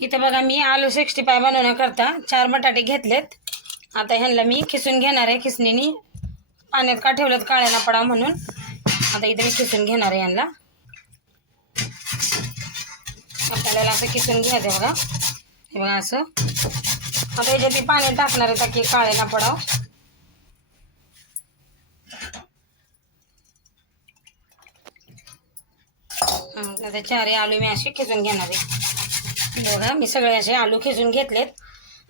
इथं बघा मी आलू 65 बनवण्याकरता 4 बटाटे घेतलेत. आता ह्यांना मी खिसून घेणार आहे. खिसणीने पाण्यात का ठेवलं काळ्या ना पडा म्हणून आता इथे मी खिसून घेणार आहे ह्यांना. आपल्याला असं खिसून घ्यायचं बघा. हे बघा असं. आता ह्याच्यात मी पाणी टाकणार आहे ताकी काळे ना पडाव. आता 4 आलू मी असे खिसून घेणार आहे. बघा मी सगळे असे आलू खिसून घेतलेत.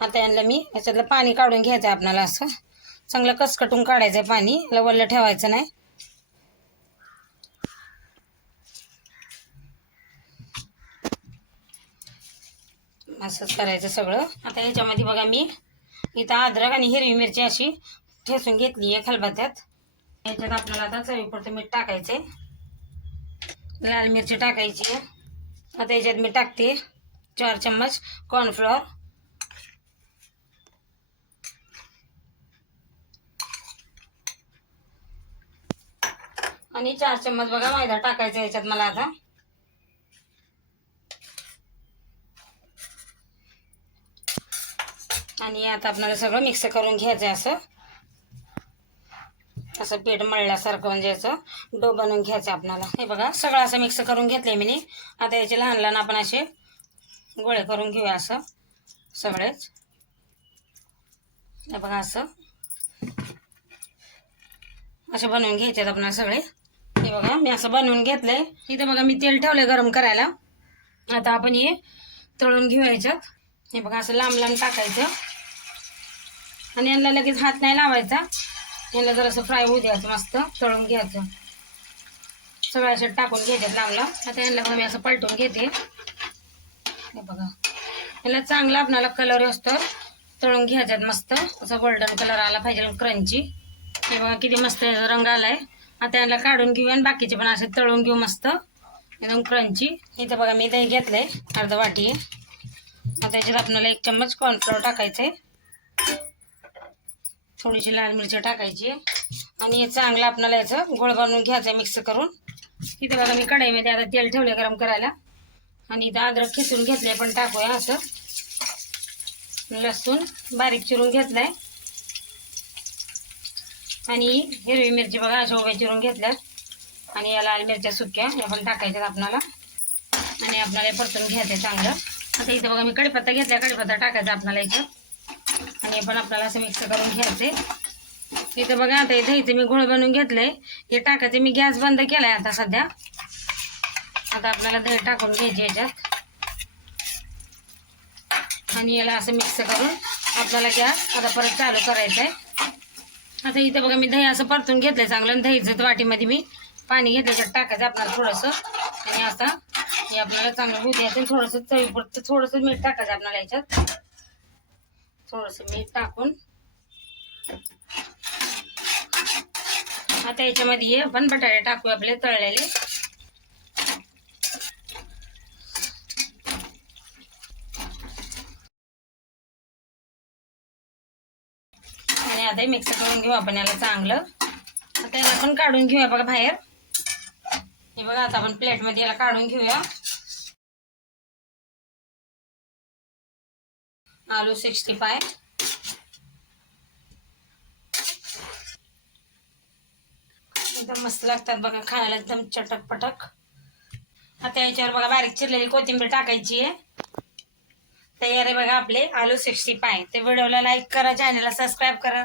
आता यांना मी याच्यातलं पाणी काढून घ्यायचं आहे. आपल्याला असं चांगलं कसकटून काढायचं आहे पाणी. याला वल्ल ठेवायचं नाही. असंच करायचं सगळं. आता ह्याच्यामध्ये बघा मी इथं अद्रक आणि हिरवी मिरची अशी ठेचून घेतली आहे खलबत्त्यात. ह्याच्यात आपल्याला आता चवीपुरतं मीठ टाकायचं आहे. लाल मिरची टाकायची आहे. आता ह्याच्यात मी टाकते 4 चम्मच कॉर्नफ्लॉवर. आणि 4 चम्मच बघा मैदा टाकायचा ह्याच्यात मला आता. आणि आता आपल्याला सगळं मिक्स करून घ्यायचं आहे. असं पीठ मळल्यासारखं म्हणजे असं डो बनवून घ्यायचं आपल्याला. हे बघा सगळं असं मिक्स करून घेतलंय मी. आता याचे लहान लहान आपण असे गोळे करून घेऊया असं सगळेच. हे बघा असं असे बनवून घ्यायचे आपल्याला सगळे. हे बघा मी असं बनवून घेतलंय. इथं बघा मी तेल ठेवलंय गरम करायला. आता आपण हे तळून घेऊया याच्यात. हे बघा असं लांब लांब टाकायचं आणि यांना लगेच हात नाही लावायचा. यांना जर असं फ्राय होऊ द्यायचं, मस्त तळून घ्यायचं. सगळं असं टाकून घ्यायचं लांब लांब. आता यांना बघा मी असं पलटून घेते. हे बघा याला चांगला आपल्याला कलर असतो तळून घ्यायच्यात. मस्त असं गोल्डन कलर आला पाहिजे, क्रंची. हे बघा किती मस्त रंग आलाय. आता यांना काढून घेऊया आणि बाकीचे पण असे तळून घेऊ मस्त एकदम क्रंची. इथं बघा मी दही घेतलंय अर्धा वाटी. आता याच्यात आपल्याला 1 चम्मच कॉर्नफ्लोअर टाकायचे. थोडीशी लाल मिरची टाकायची आणि हे चांगलं आपल्याला याचं गोळ बनवून घ्यायचं मिक्स करून. इथं बघा मी कढईमध्ये आता तेल ठेवले गरम करायला. आणि इथं अद्रक खिसून घेतलंय पण टाकूया असं. लसूण बारीक चिरून घेतलाय आणि हिरवी मिरची बघा अशा उभ्या चिरून घेतल्यात. आणि या लाल मिरच्या सुक्या या पण टाकायच्यात आपल्याला. आणि आपल्याला परतून घ्यायचं चांगलं. आता इथं बघा मी कढीपत्ता घेतला. कढीपत्ता टाकायचा आपल्याला इथं आणि हे पण आपल्याला असं मिक्स करून घ्यायचंय. इथं बघा आता इथं इथं मी गोळ बनवून घेतलंय. हे टाकायचं. मी गॅस बंद केलाय आता सध्या. आता आपल्याला दही टाकून घ्यायचे याच्यात आणि याला असं मिक्स करून आपल्याला गॅस आता परत चालू करायचा आहे. आता इथं बघा मी दही असं परतून घेतलंय चांगलं. आणि दहीचं वाटीमध्ये मी पाणी घेतलं त्याच्यात टाकायचं आपल्याला थोडंसं. आणि आता हे आपल्याला चांगलं होऊ द्यायचं. थोडंसं चवीपुरतं थोडंसं मीठ टाकायचं आपल्याला याच्यात. थोडंसं मीठ टाकून आता याच्यामध्ये आपण बटाटे टाकू आपले तळलेले. आणि आता मिक्स करून घेऊ आपण याला चांगलं. आता याला आपण काढून घेऊया बघा बाहेर. हे बघा आता आपण प्लेटमध्ये याला काढून घेऊया. आलू 65 एकदम मस्त लागतात बघा खायला, एकदम चटक पटक. आता याच्यावर बघा बारीक चिरलेली कोथिंबीर टाकायची आहे. तयार आहे बघा आपले आलू 65. ते व्हिडिओला लाईक करा, चॅनलला सबस्क्राईब करा.